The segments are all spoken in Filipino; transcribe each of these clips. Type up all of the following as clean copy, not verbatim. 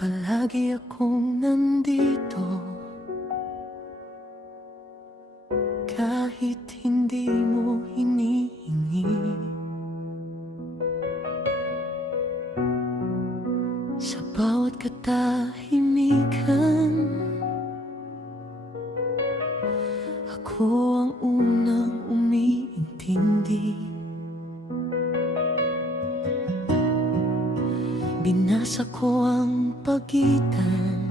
Palagi akong nandito kahit hindi mo hinihingi. Sa bawat katahimikan, ako ang unang umiintindi. Binasa ko ang pagitan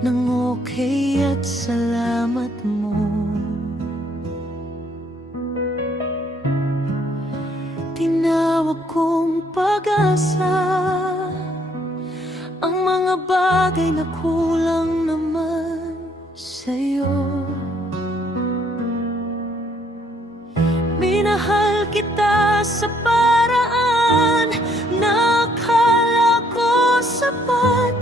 ng okay at salamat mo. Tinawag kong pag-asa ang mga bagay na kulang naman sa'yo. Minahal kita sa paraan na akala ko sapat,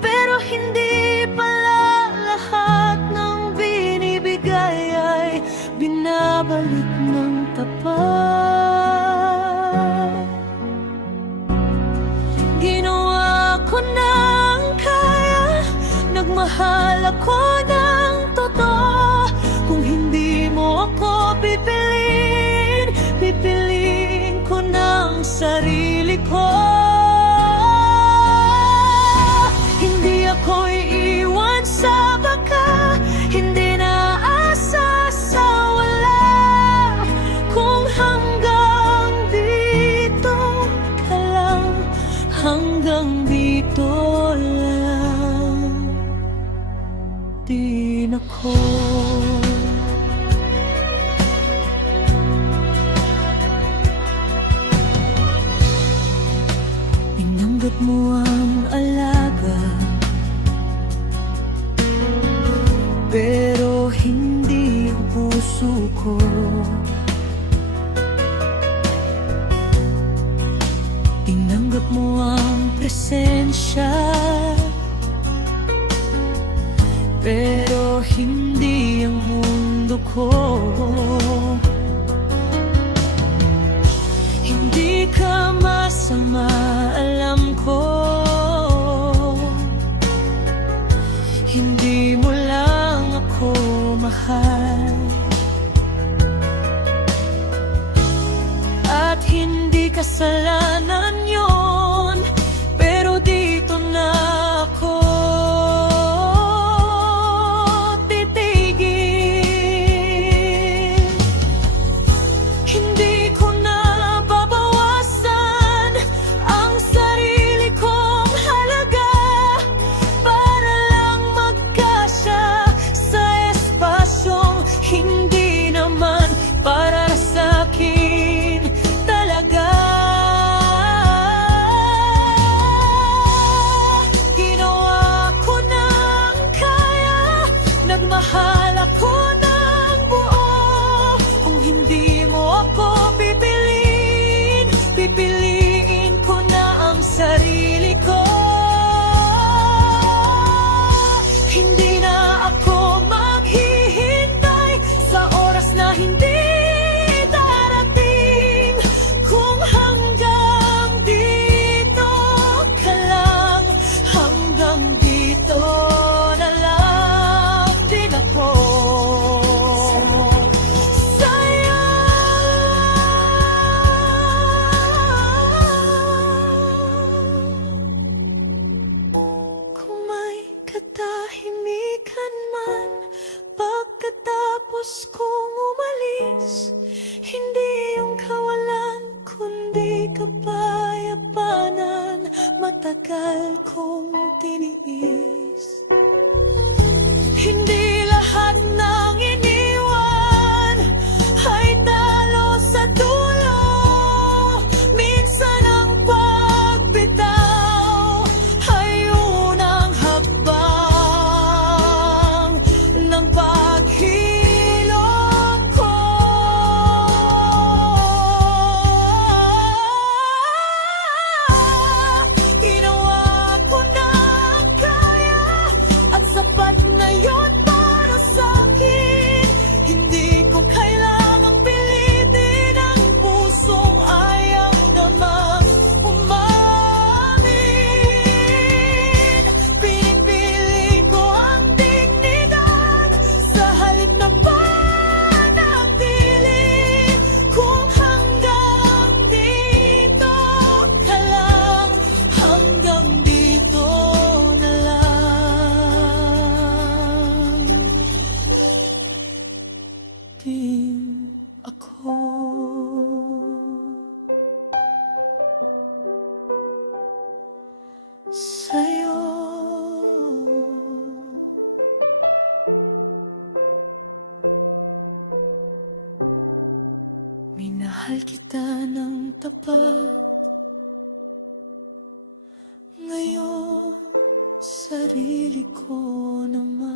pero hindi pala lahat ng binibigay ay binabalik ng tapat. Ginawa ko ng kaya, nagmahal ako ng totoo. Kung hindi mo ako pipiliin, pipiliin ko ng sarili ko. Hindi ako iiwan sa baka, hindi naasa sa wala. Kung hanggang dito ka lang, hanggang dito lang din ako. Pinanggap mo ang alaga, pero hindi ang puso ko. Tinanggap mo ang presensya, pero hindi ang mundo ko. Hindi ka masama, alam ko. Hindi mo lang ako mahal, at hindi kasalanan yon, pero dito na ako titigil. Hindi ko na babawasan ang sarili kong halaga para lang magkasya sa espasyong hindi naman para sa akin talaga. Ginawa ko ng kaya, nagmahal ako ng buo. Kung hindi mo ako pipiliin, pipiliin ko na ang sarili ko. Hindi na ako maghihintay sa oras na hindi darating. Kung hanggang dito ka lang, hanggang dito na lang din ako sa'yo. Kung may katahimikan man pagkatapos kong umalis, hindi yung kawalan kundi kapayapanan matagal kong tiniis. Hindi lahat ng iniwan ay talo sa dulo. Minsan ang pagbitaw ay unang hakbang ng paghilom ko. Ginawa ko ng kaya, Minahal kita ng tapat. Ngayon, sarili ko naman.